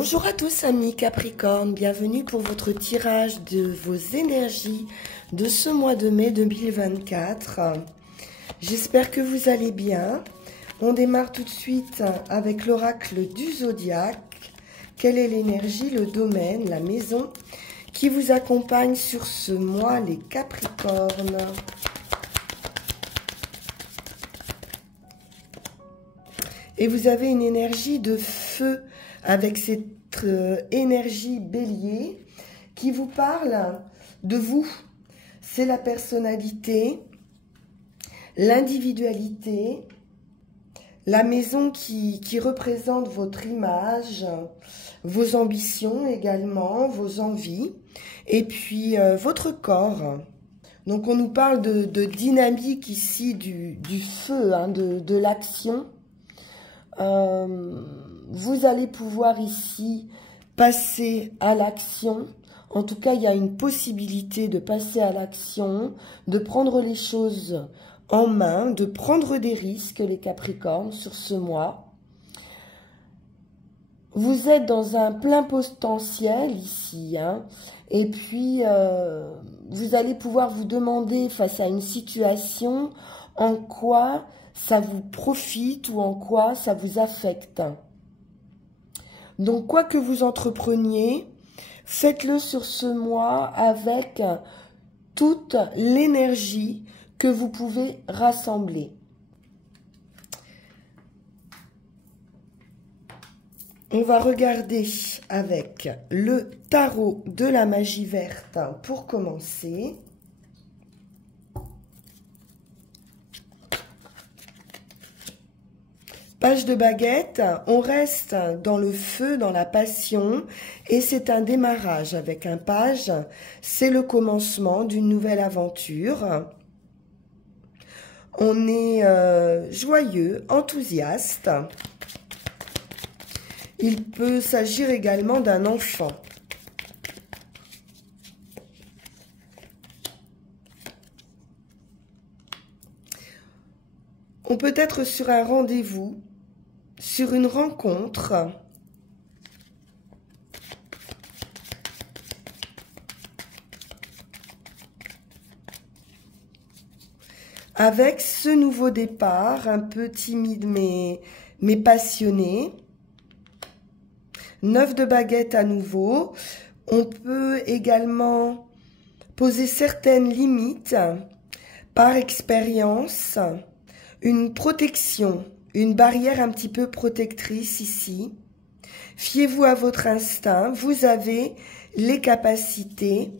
Bonjour à tous amis Capricorne, bienvenue pour votre tirage de vos énergies de ce mois de mai 2024. J'espère que vous allez bien. On démarre tout de suite avec l'oracle du zodiaque. Quelle est l'énergie, le domaine, la maison qui vous accompagne sur ce mois les Capricornes? Et vous avez une énergie de feu avec cette énergie bélier qui vous parle de vous. C'est la personnalité, l'individualité, la maison qui représente votre image, vos ambitions également, vos envies, et puis votre corps. Donc on nous parle de dynamique ici, du feu, hein, de l'action. Vous allez pouvoir ici passer à l'action. En tout cas, il y a une possibilité de passer à l'action, de prendre les choses en main, de prendre des risques, les Capricornes, sur ce mois. Vous êtes dans un plein potentiel ici, hein, et puis vous allez pouvoir vous demander face à une situation en quoi ça vous profite ou en quoi ça vous affecte. Donc, quoi que vous entrepreniez, faites-le sur ce mois avec toute l'énergie que vous pouvez rassembler. On va regarder avec le tarot de la magie verte pour commencer. Page de baguette, on reste dans le feu, dans la passion, et c'est un démarrage avec un page. C'est le commencement d'une nouvelle aventure. On est joyeux, enthousiaste. Il peut s'agir également d'un enfant. On peut être sur un rendez-vous, sur une rencontre. Avec ce nouveau départ, un peu timide mais passionné. 9 de baguette à nouveau. On peut également poser certaines limites par expérience. Une protection, une barrière un petit peu protectrice ici. Fiez-vous à votre instinct. Vous avez les capacités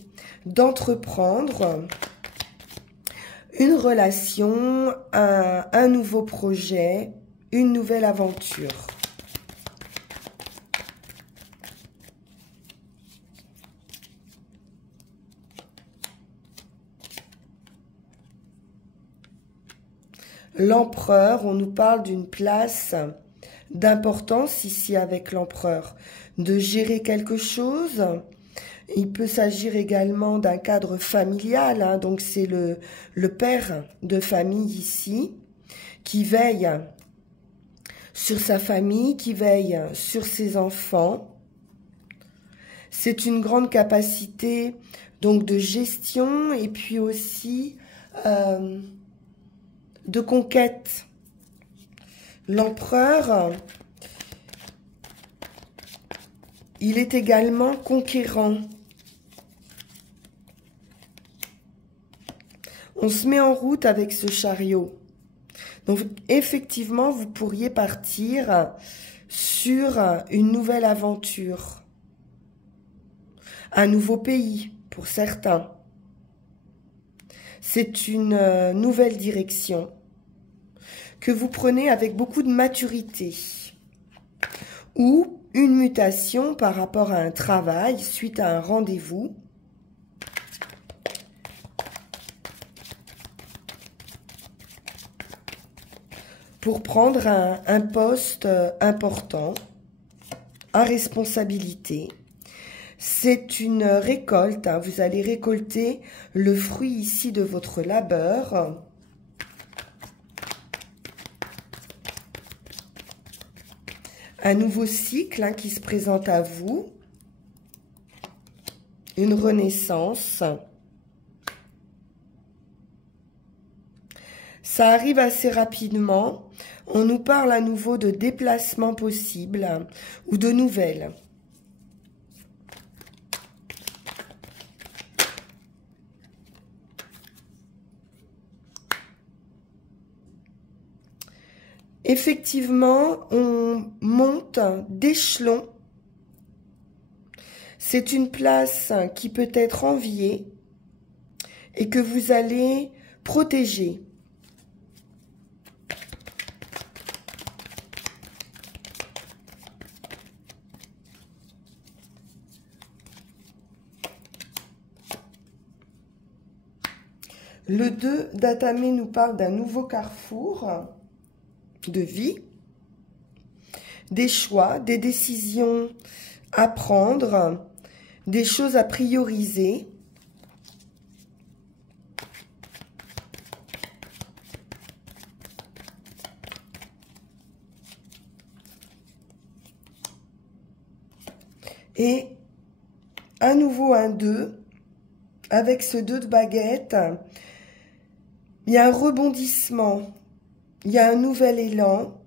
d'entreprendre une relation, un nouveau projet, une nouvelle aventure. L'empereur, on nous parle d'une place d'importance ici avec l'empereur, de gérer quelque chose. Il peut s'agir également d'un cadre familial, hein, donc c'est le père de famille ici, qui veille sur sa famille, qui veille sur ses enfants. C'est une grande capacité donc de gestion et puis aussi de conquête. L'empereur, il est également conquérant. On se met en route avec ce chariot. Donc, effectivement, vous pourriez partir sur une nouvelle aventure. Un nouveau pays, pour certains. C'est une nouvelle direction que vous prenez avec beaucoup de maturité. Ou une mutation par rapport à un travail suite à un rendez-vous. Pour prendre un poste important, à responsabilité. C'est une récolte, hein, vous allez récolter le fruit ici de votre labeur. un nouveau cycle hein, qui se présente à vous, une renaissance. Ça arrive assez rapidement. On nous parle à nouveau de déplacements possibles ou de nouvelles. Effectivement, on monte d'échelon. C'est une place qui peut être enviée et que vous allez protéger. Le 2 d'Atamé nous parle d'un nouveau carrefour de vie, des choix, des décisions à prendre, des choses à prioriser. Et à nouveau un 2, avec ce 2 de baguette, il y a un rebondissement, il y a un nouvel élan,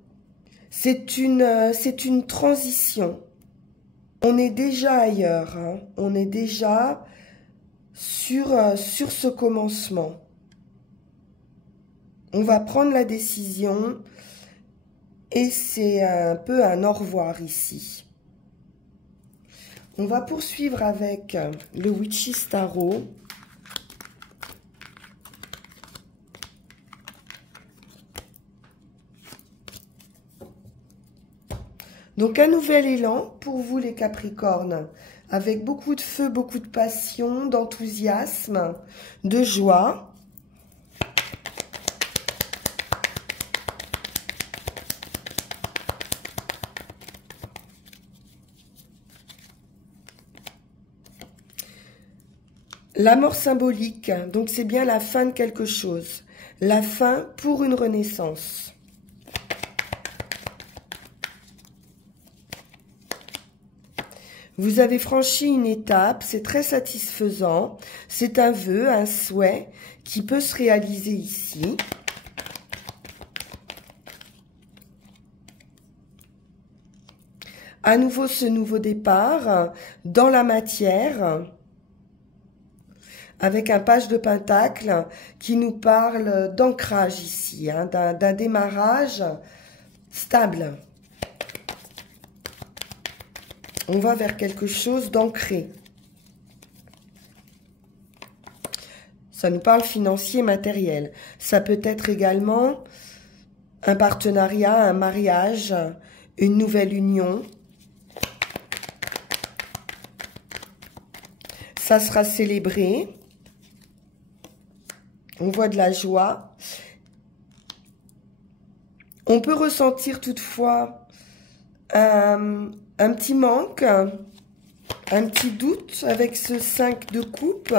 c'est une transition. On est déjà ailleurs, hein. On est déjà sur ce commencement. On va prendre la décision et c'est un peu un au revoir ici. On va poursuivre avec le Witch's Tarot. Donc un nouvel élan pour vous les Capricornes, avec beaucoup de feu, beaucoup de passion, d'enthousiasme, de joie. La mort symbolique, donc c'est bien la fin de quelque chose, la fin pour une renaissance. Vous avez franchi une étape, c'est très satisfaisant. C'est un vœu, un souhait qui peut se réaliser ici. À nouveau, ce nouveau départ dans la matière, avec un page de pentacle qui nous parle d'ancrage ici, hein, d'un démarrage stable. On va vers quelque chose d'ancré. Ça nous parle financier, matériel. Ça peut être également un partenariat, un mariage, une nouvelle union. Ça sera célébré. On voit de la joie. On peut ressentir toutefois un petit manque, un petit doute avec ce 5 de coupe.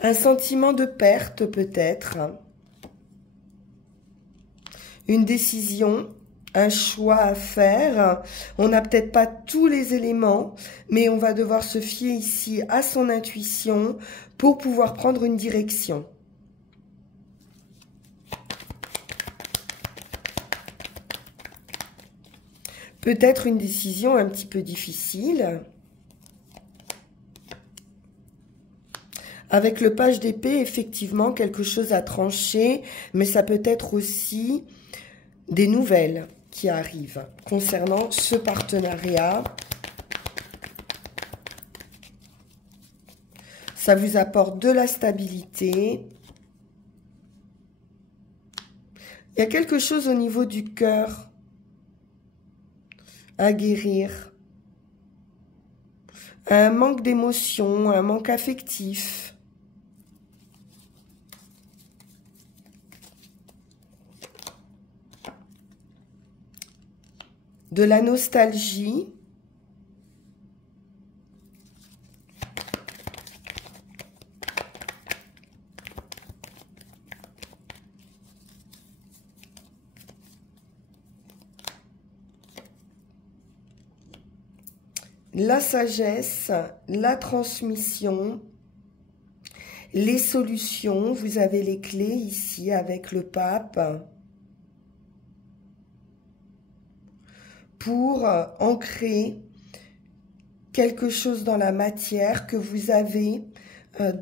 Un sentiment de perte peut-être. Une décision, un choix à faire. On n'a peut-être pas tous les éléments, mais on va devoir se fier ici à son intuition pour pouvoir prendre une direction. Peut-être une décision un petit peu difficile. Avec le page d'épée, effectivement, quelque chose à trancher, mais ça peut être aussi des nouvelles qui arrivent concernant ce partenariat. Ça vous apporte de la stabilité. Il y a quelque chose au niveau du cœur à guérir. Un manque d'émotion, un manque affectif. De la nostalgie. la sagesse, la transmission, les solutions. Vous avez les clés ici avec le pape pour ancrer quelque chose dans la matière que vous avez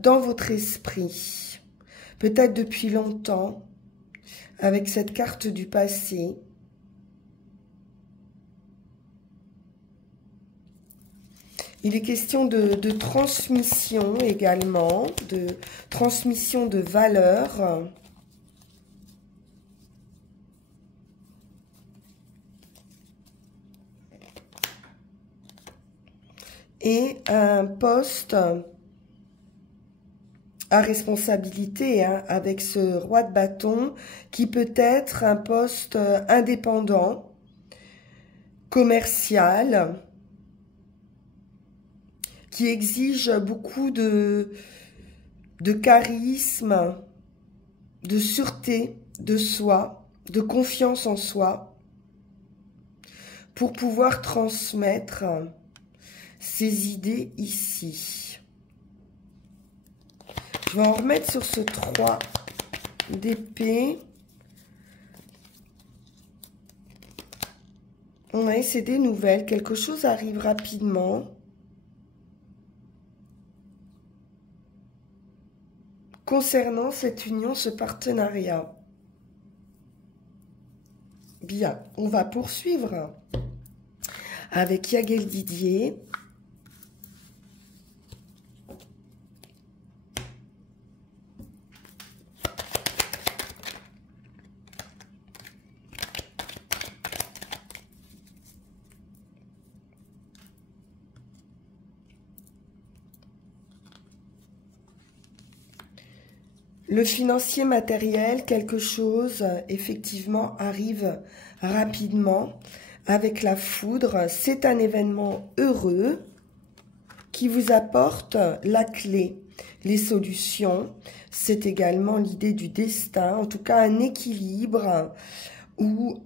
dans votre esprit, peut-être depuis longtemps, avec cette carte du passé. Il est question de transmission également, de transmission de valeurs. Et un poste à responsabilité, hein, avec ce roi de bâton, qui peut être un poste indépendant, commercial, qui exige beaucoup de charisme, de sûreté de soi, de confiance en soi, pour pouvoir transmettre ces idées ici. Je vais en remettre sur ce 3 d'épée. Ouais, c'est des nouvelles. Quelque chose arrive rapidement. Concernant cette union, ce partenariat. Bien, on va poursuivre avec Yagel Didier. Le financier matériel, quelque chose, effectivement, arrive rapidement avec la foudre. C'est un événement heureux qui vous apporte la clé, les solutions. C'est également l'idée du destin, en tout cas un équilibre ou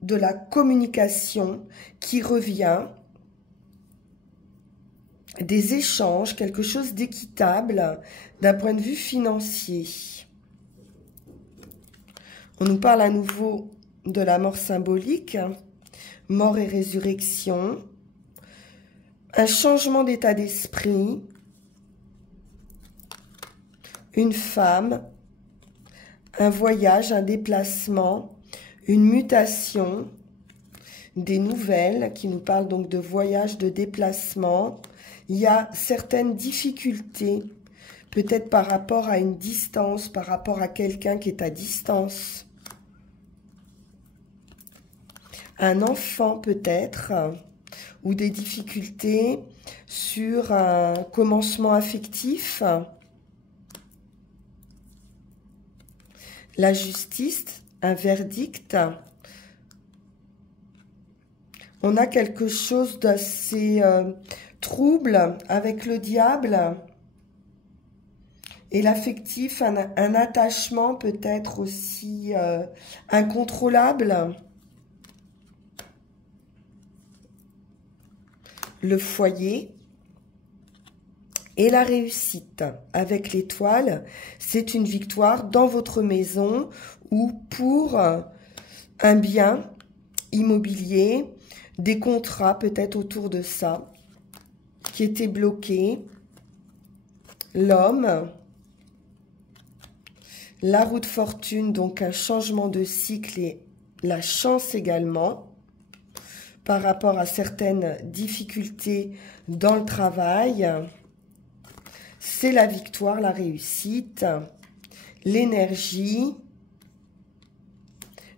de la communication qui revient, des échanges, quelque chose d'équitable d'un point de vue financier. On nous parle à nouveau de la mort symbolique, mort et résurrection, un changement d'état d'esprit, une femme, un voyage, un déplacement, une mutation, des nouvelles qui nous parlent donc de voyage, de déplacement. Il y a certaines difficultés, peut-être par rapport à une distance, par rapport à quelqu'un qui est à distance. Un enfant peut-être, ou des difficultés sur un commencement affectif. La justice, un verdict. On a quelque chose d'assez trouble avec le diable. Et l'affectif, un attachement peut-être aussi incontrôlable. Le foyer et la réussite. Avec l'étoile, c'est une victoire dans votre maison ou pour un bien immobilier, des contrats peut-être autour de ça qui étaient bloqués. L'homme, la roue de fortune, donc un changement de cycle et la chance également par rapport à certaines difficultés dans le travail. C'est la victoire, la réussite, l'énergie,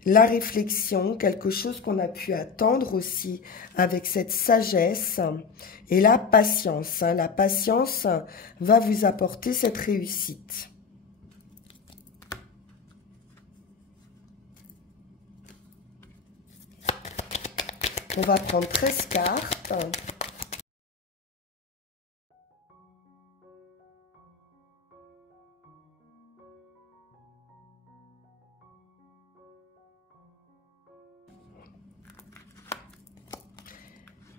la réflexion, quelque chose qu'on a pu attendre aussi avec cette sagesse et la patience. La patience va vous apporter cette réussite. On va prendre 13 cartes.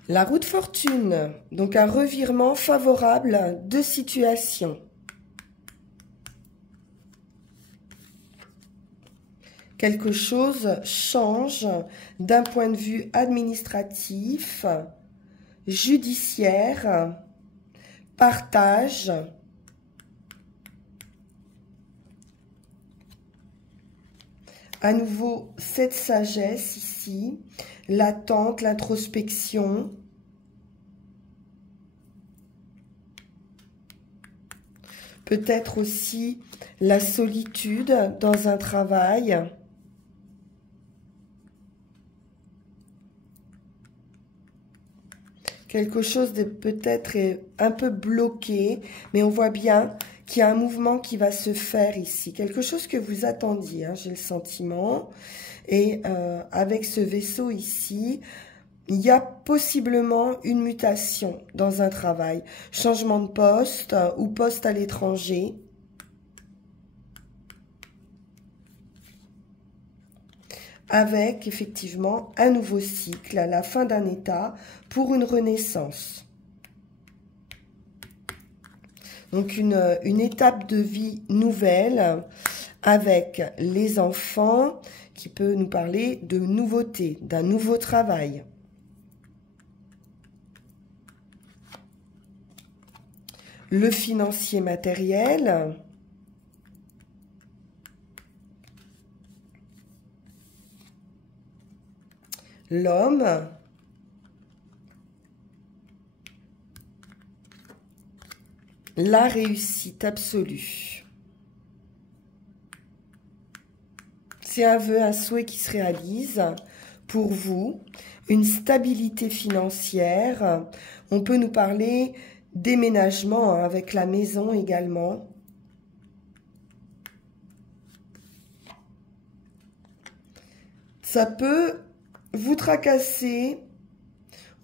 La roue de fortune, donc un revirement favorable de situation. Quelque chose change d'un point de vue administratif, judiciaire, partage. À nouveau, cette sagesse ici, l'attente, l'introspection. Peut-être aussi la solitude dans un travail. Quelque chose de peut-être un peu bloqué, mais on voit bien qu'il y a un mouvement qui va se faire ici. Quelque chose que vous attendiez, hein, j'ai le sentiment. Et avec ce vaisseau ici, il y a possiblement une mutation dans un travail. Changement de poste ou poste à l'étranger. Avec effectivement un nouveau cycle, à la fin d'un état, pour une renaissance. Donc une étape de vie nouvelle avec les enfants qui peut nous parler de nouveauté, d'un nouveau travail. Le financier matériel. L'homme. La réussite absolue. C'est un vœu, un souhait qui se réalise pour vous. Une stabilité financière. On peut nous parler déménagement, hein, avec la maison également. Ça peut vous tracasser.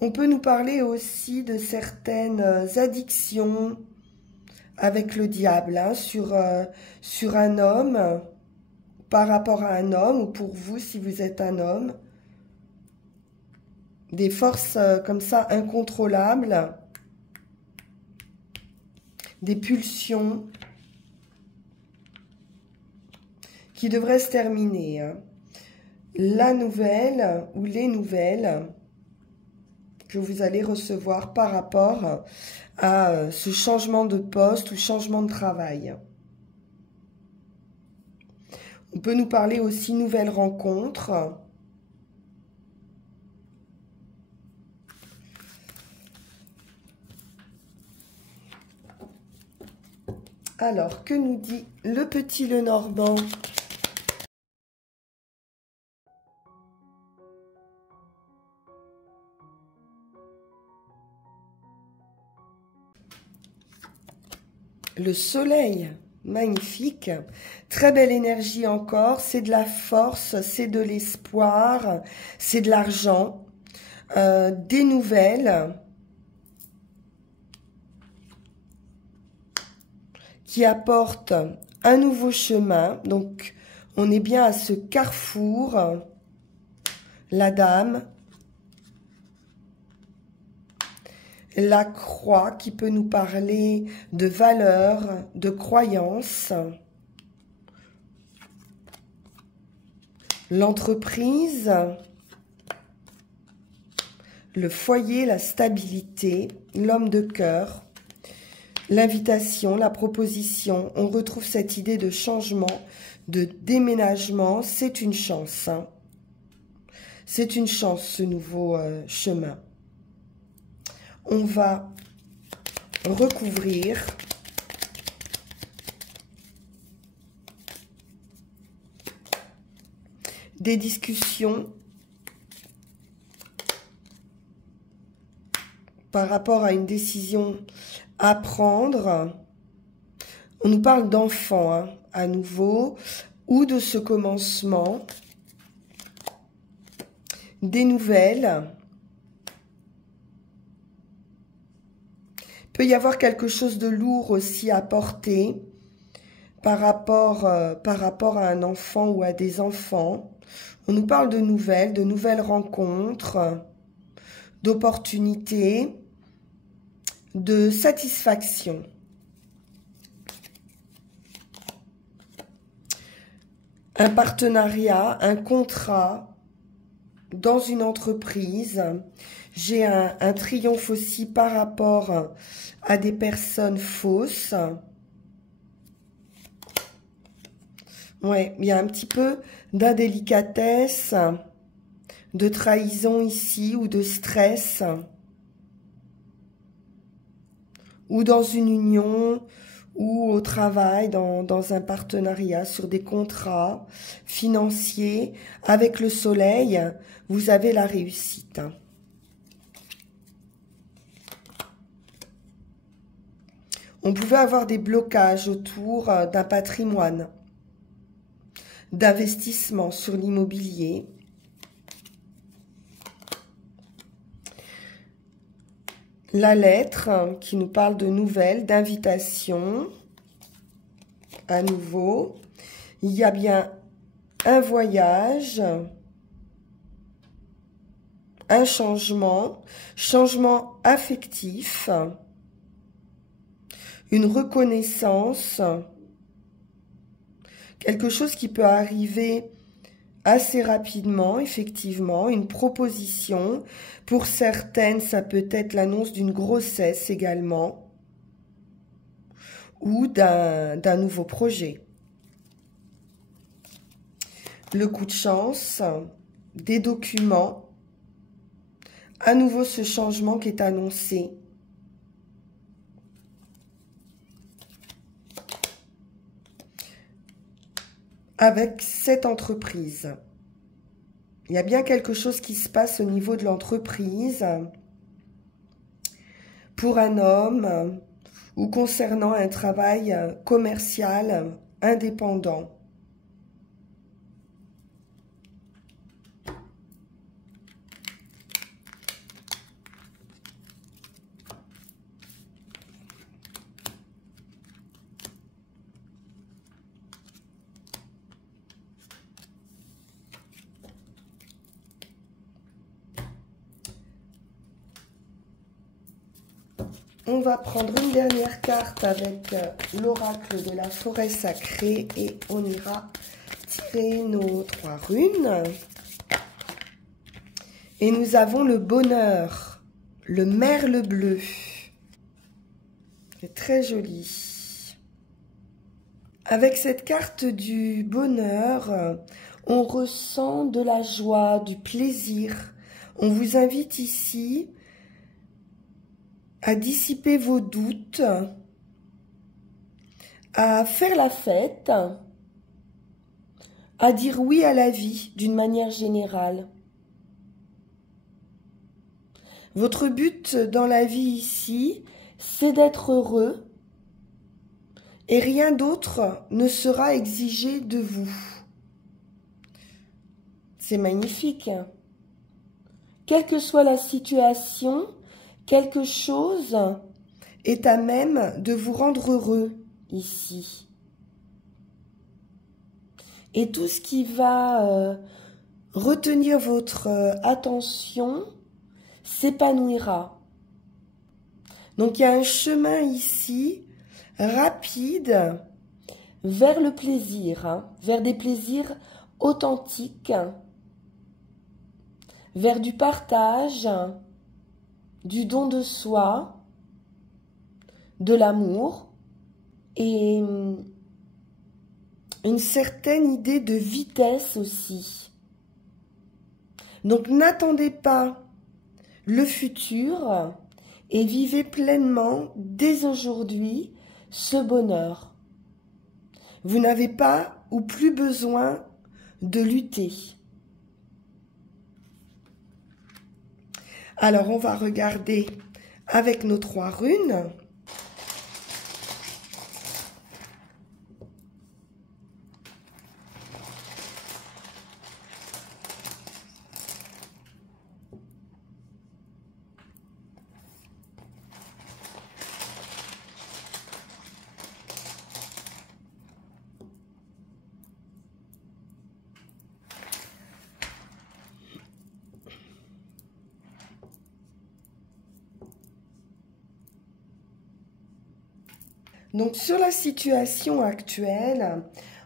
On peut nous parler aussi de certaines addictions avec le diable, hein, sur un homme, par rapport à un homme, ou pour vous si vous êtes un homme. Des forces comme ça incontrôlables, des pulsions qui devraient se terminer, hein. La nouvelle ou les nouvelles que vous allez recevoir par rapport à ce changement de poste ou changement de travail. On peut nous parler aussi nouvelles rencontres. Alors, que nous dit le petit Lenormand ? Le soleil, magnifique, très belle énergie encore, c'est de la force, c'est de l'espoir, c'est de l'argent, des nouvelles qui apportent un nouveau chemin. Donc, on est bien à ce carrefour, la dame, la croix qui peut nous parler de valeurs, de croyances, l'entreprise, le foyer, la stabilité, l'homme de cœur, l'invitation, la proposition. On retrouve cette idée de changement, de déménagement. C'est une chance, hein. C'est une chance, ce nouveau chemin. On va recouvrir des discussions par rapport à une décision à prendre. On nous parle d'enfants, hein, à nouveau, ou de ce commencement, des nouvelles. Il peut y avoir quelque chose de lourd aussi à porter par rapport à un enfant ou à des enfants. On nous parle de nouvelles rencontres, d'opportunités, de satisfaction. Un partenariat, un contrat dans une entreprise. J'ai un triomphe aussi par rapport à des personnes fausses. Ouais, il y a un petit peu d'indélicatesse, de trahison ici ou de stress. Ou dans une union, ou au travail, dans un partenariat, sur des contrats financiers. Avec le soleil, vous avez la réussite. On pouvait avoir des blocages autour d'un patrimoine, d'investissement sur l'immobilier. La lettre qui nous parle de nouvelles, d'invitations. À nouveau, il y a bien un voyage, un changement affectif, une reconnaissance, quelque chose qui peut arriver assez rapidement, effectivement, une proposition. Pour certaines, ça peut être l'annonce d'une grossesse également, ou d'un nouveau projet. Le coup de chance, des documents, à nouveau ce changement qui est annoncé. Avec cette entreprise. Il y a bien quelque chose qui se passe au niveau de l'entreprise pour un homme ou concernant un travail commercial indépendant. On va prendre une dernière carte avec l'oracle de la forêt sacrée et on ira tirer nos 3 runes. Et nous avons le bonheur, le merle bleu. C'est très joli. Avec cette carte du bonheur, on ressent de la joie, du plaisir. On vous invite ici à dissiper vos doutes, à faire la fête, à dire oui à la vie d'une manière générale. Votre but dans la vie ici, c'est d'être heureux et rien d'autre ne sera exigé de vous. C'est magnifique. Quelle que soit la situation, quelque chose est à même de vous rendre heureux ici. Et tout ce qui va retenir votre attention s'épanouira. Donc il y a un chemin ici rapide vers le plaisir, vers des plaisirs authentiques, vers du partage, du don de soi, de l'amour et une certaine idée de vitesse aussi. Donc n'attendez pas le futur et vivez pleinement dès aujourd'hui ce bonheur. Vous n'avez pas ou plus besoin de lutter. Alors on va regarder avec nos 3 runes. Donc sur la situation actuelle,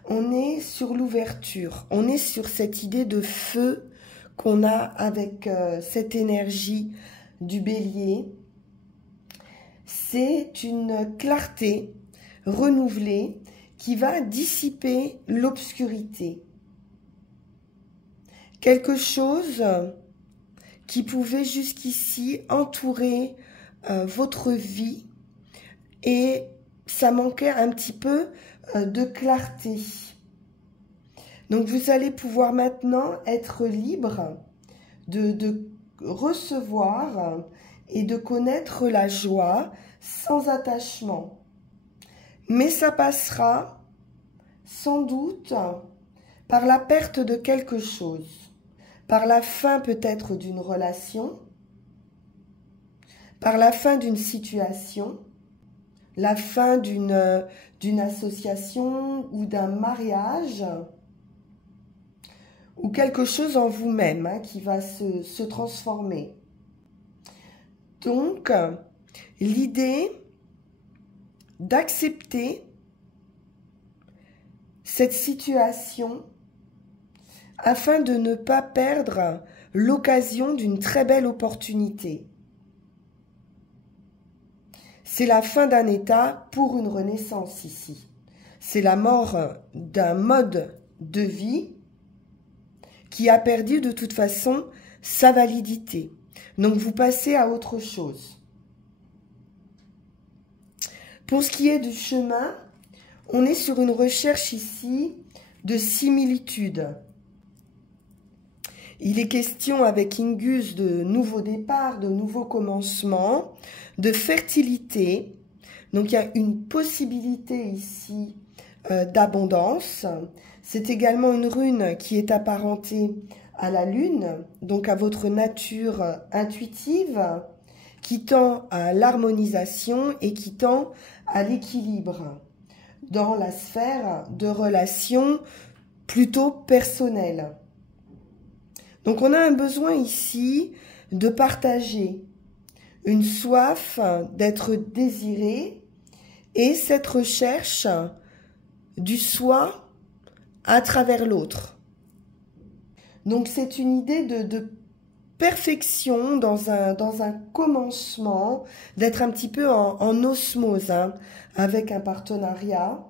on est sur l'ouverture, on est sur cette idée de feu qu'on a avec cette énergie du bélier. C'est une clarté renouvelée qui va dissiper l'obscurité. Quelque chose qui pouvait jusqu'ici entourer votre vie et ça manquait un petit peu de clarté. Donc vous allez pouvoir maintenant être libre de recevoir et de connaître la joie sans attachement. Mais ça passera sans doute par la perte de quelque chose, par la fin peut-être d'une relation, par la fin d'une situation, la fin d'une association ou d'un mariage, ou quelque chose en vous-même qui va se transformer. Donc, l'idée d'accepter cette situation afin de ne pas perdre l'occasion d'une très belle opportunité. C'est la fin d'un état pour une renaissance ici. C'est la mort d'un mode de vie qui a perdu de toute façon sa validité. Donc vous passez à autre chose. Pour ce qui est du chemin, on est sur une recherche ici de similitude. Il est question avec Ingus de nouveaux départs, de nouveaux commencements, de fertilité. Donc il y a une possibilité ici d'abondance. C'est également une rune qui est apparentée à la lune, donc à votre nature intuitive, qui tend à l'harmonisation et qui tend à l'équilibre dans la sphère de relations plutôt personnelles. Donc on a un besoin ici de partager, une soif d'être désiré et cette recherche du soi à travers l'autre. Donc c'est une idée de perfection dans un commencement, d'être un petit peu en osmose avec un partenariat.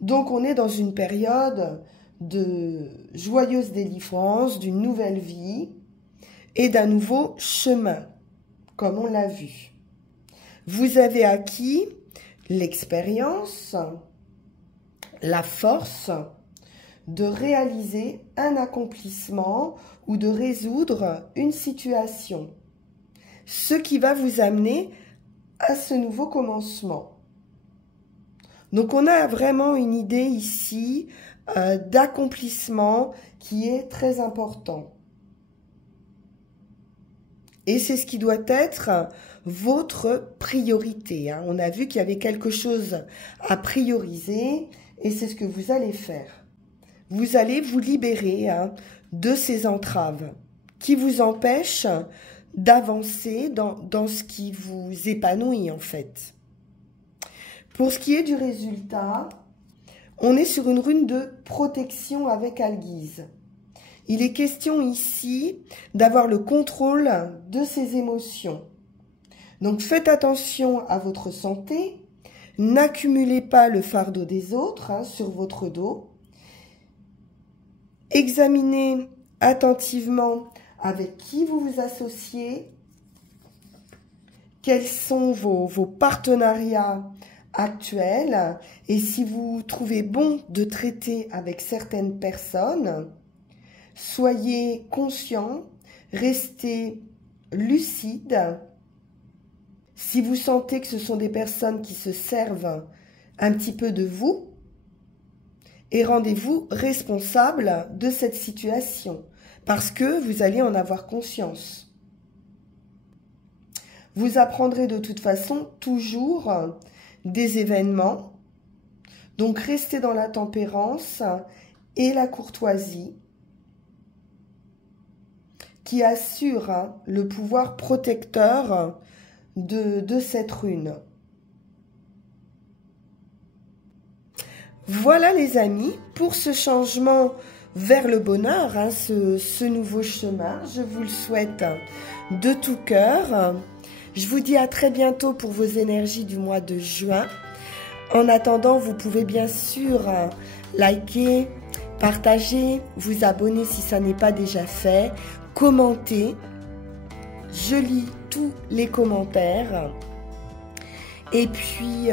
Donc on est dans une période de joyeuse délivrance, d'une nouvelle vie et d'un nouveau chemin, comme on l'a vu. Vous avez acquis l'expérience, la force de réaliser un accomplissement ou de résoudre une situation, ce qui va vous amener à ce nouveau commencement. Donc on a vraiment une idée ici d'accomplissement qui est très important. Et c'est ce qui doit être votre priorité. On a vu qu'il y avait quelque chose à prioriser et c'est ce que vous allez faire. Vous allez vous libérer de ces entraves qui vous empêchent d'avancer dans ce qui vous épanouit en fait. Pour ce qui est du résultat, on est sur une rune de protection avec Alguise. Il est question ici d'avoir le contrôle de ses émotions. Donc faites attention à votre santé, n'accumulez pas le fardeau des autres sur votre dos. Examinez attentivement avec qui vous vous associez, quels sont vos partenariats actuels et si vous trouvez bon de traiter avec certaines personnes, soyez conscient, restez lucide. Si vous sentez que ce sont des personnes qui se servent un petit peu de vous, et rendez-vous responsable de cette situation, parce que vous allez en avoir conscience. Vous apprendrez de toute façon toujours des événements, donc restez dans la tempérance et la courtoisie, qui assure le pouvoir protecteur de cette rune. Voilà les amis, pour ce changement vers le bonheur, hein, ce nouveau chemin, je vous le souhaite de tout cœur. Je vous dis à très bientôt pour vos énergies du mois de juin. En attendant, vous pouvez bien sûr liker, partager, vous abonner si ça n'est pas déjà fait, commenter. Je lis tous les commentaires. Et puis,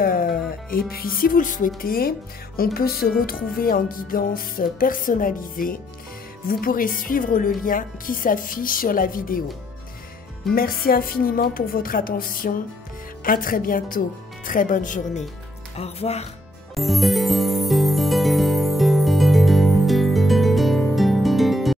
si vous le souhaitez, on peut se retrouver en guidance personnalisée. Vous pourrez suivre le lien qui s'affiche sur la vidéo. Merci infiniment pour votre attention. À très bientôt. Très bonne journée. Au revoir.